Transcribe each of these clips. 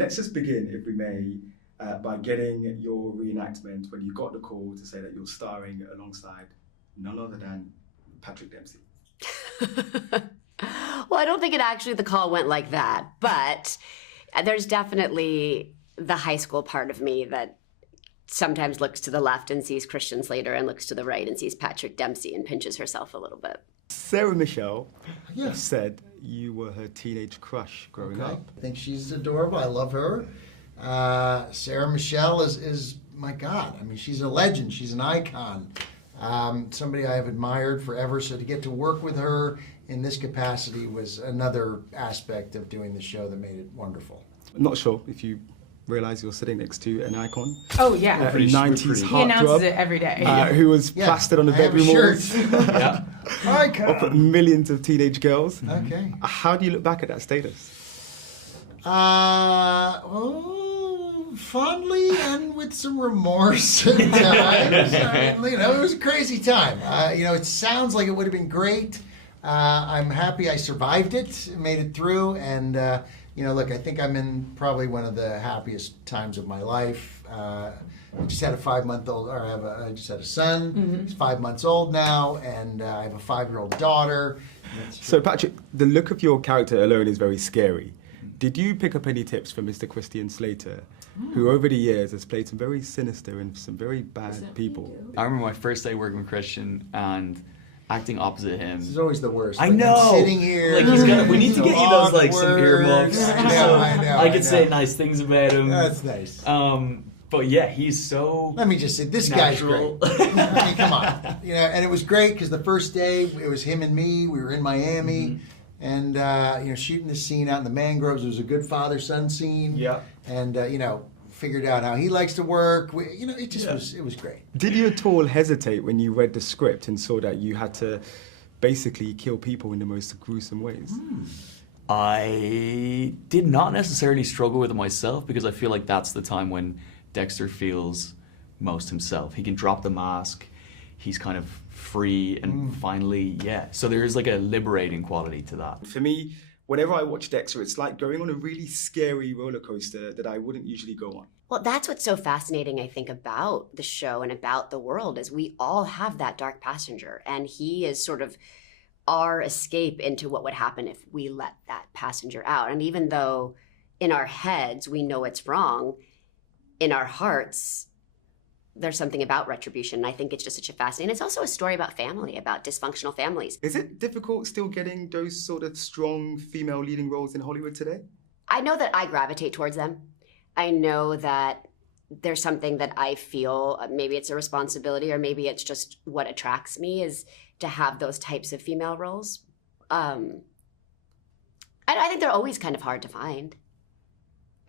let's just begin, if we may, by getting your reenactment when you got the call to say that you're starring alongside none other than Patrick Dempsey. Well, I don't think the call went like that, but there's definitely the high school part of me that sometimes looks to the left and sees Christian Slater and looks to the right and sees Patrick Dempsey and pinches herself a little bit. Sarah Michelle said you were her teenage crush growing up. I think she's adorable. I love her. Sarah Michelle is my God. I mean, she's a legend. She's an icon. Somebody I have admired forever. So to get to work with her in this capacity was another aspect of doing the show that made it wonderful. I'm not sure if you realize you're sitting next to an icon. Oh, yeah. A 90s He announces heartthrob, it every day. who was plastered on the bedroom walls. Icon. Millions of teenage girls. Okay. How do you look back at that status? Fondly and with some remorse at times. It was a crazy time. It sounds like it would have been great. I'm happy I survived it, made it through, and look, I think I'm in probably one of the happiest times of my life. I just had a 5-month-old, I just had a son. Mm-hmm. He's 5 months old now, and I have a 5-year-old daughter. So, Patrick, the look of your character alone is very scary. Did you pick up any tips from Mr. Christian Slater, who over the years has played some very sinister and some very bad people? I remember my first day working with Christian and acting opposite him. This is always the worst. I know. I'm sitting here. Like we need to get you those some earmuffs. I know. I could say nice things about him. That's nice. But yeah, he's so. Let me just say, this natural. Guy's great. I mean, come on. And it was great because the first day it was him and me. We were in Miami, and shooting this scene out in the mangroves. It was a good father-son scene. Yeah. And figured out how he likes to work. It was great. Did you at all hesitate when you read the script and saw that you had to basically kill people in the most gruesome ways? I did not necessarily struggle with it myself because I feel like that's the time when Dexter feels most himself. He can drop the mask. He's kind of free and finally, So there is like a liberating quality to that. For me, whenever I watch Dexter, it's like going on a really scary roller coaster that I wouldn't usually go on. Well, that's what's so fascinating, I think, about the show and about the world is we all have that dark passenger, and he is sort of our escape into what would happen if we let that passenger out. And even though in our heads we know it's wrong, in our hearts there's something about retribution. And I think it's just such a fascinating. It's also a story about family, about dysfunctional families. Is it difficult still getting those sort of strong female leading roles in Hollywood today? I know that I gravitate towards them. I know that there's something that I feel, maybe it's a responsibility or maybe it's just what attracts me is to have those types of female roles. I think they're always kind of hard to find.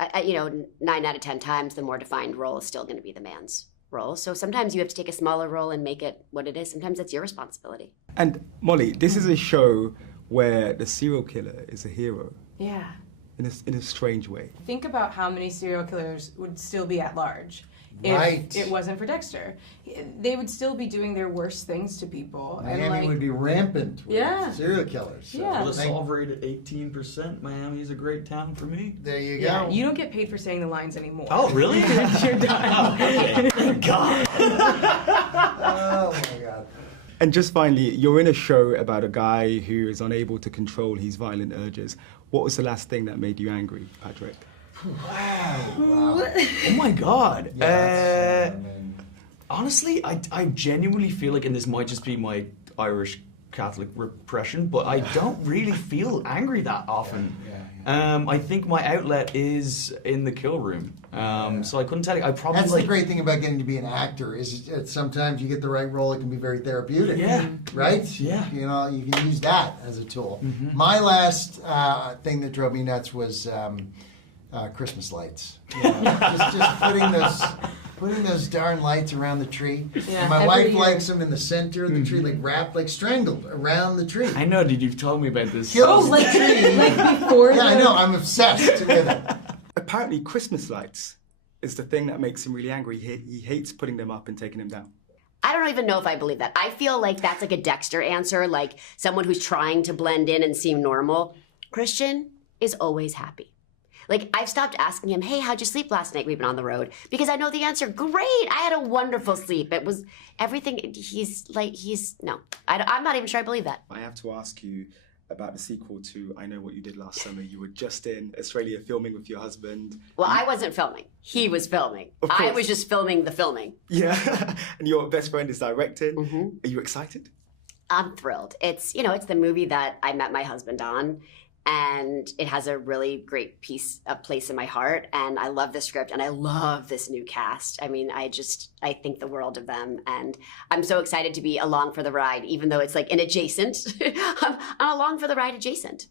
9 out of 10 times, the more defined role is still going to be the man's role. So sometimes you have to take a smaller role and make it what it is. Sometimes it's your responsibility. And Molly, this is a show where the serial killer is a hero. Yeah. In a strange way. Think about how many serial killers would still be at large Right. if it wasn't for Dexter. They would still be doing their worst things to people. Miami would be rampant with serial killers. So Yeah. With a solve rate at 18%, Miami's a great town for me. There you go. Yeah, you don't get paid for saying the lines anymore. Oh, really? You're done. Okay. Thank God. Oh, my God. And just finally, you're in a show about a guy who is unable to control his violent urges. What was the last thing that made you angry, Patrick? Wow. Oh my God. Yeah, honestly, I genuinely feel like, and this might just be my Irish Catholic repression, but I don't really feel angry that often. I think my outlet is in the kill room. So I couldn't tell you. I probably That's the great thing about getting to be an actor is sometimes you get the right role, it can be very therapeutic. Yeah. Right? Yeah. You can use that as a tool. Mm-hmm. My last thing that drove me nuts was Christmas lights. Just putting those darn lights around the tree. Yeah, and my wife likes them in the center of the tree, like wrapped, like strangled around the tree. I know, you've told me about this. Kills the tree. Like before. Yeah, I know. I'm obsessed with it. Apparently, Christmas lights is the thing that makes him really angry. He hates putting them up and taking them down. I don't even know if I believe that. I feel like that's like a Dexter answer, like someone who's trying to blend in and seem normal. Christian is always happy. Like, I've stopped asking him, hey, how'd you sleep last night? We've been on the road. Because I know the answer. Great. I had a wonderful sleep. It was everything. No. I'm not even sure I believe that. I have to ask you about the sequel to I Know What You Did Last Summer. You were just in Australia filming with your husband. Well, I wasn't filming. He was filming. Of course. I was just filming the filming. Yeah. And your best friend is directing. Mm-hmm. Are you excited? I'm thrilled. It's the movie that I met my husband on, and it has a really great place in my heart, and I love the script, and I love this new cast. I mean, I think the world of them, and I'm so excited to be along for the ride, even though it's like an adjacent. I'm along for the ride adjacent.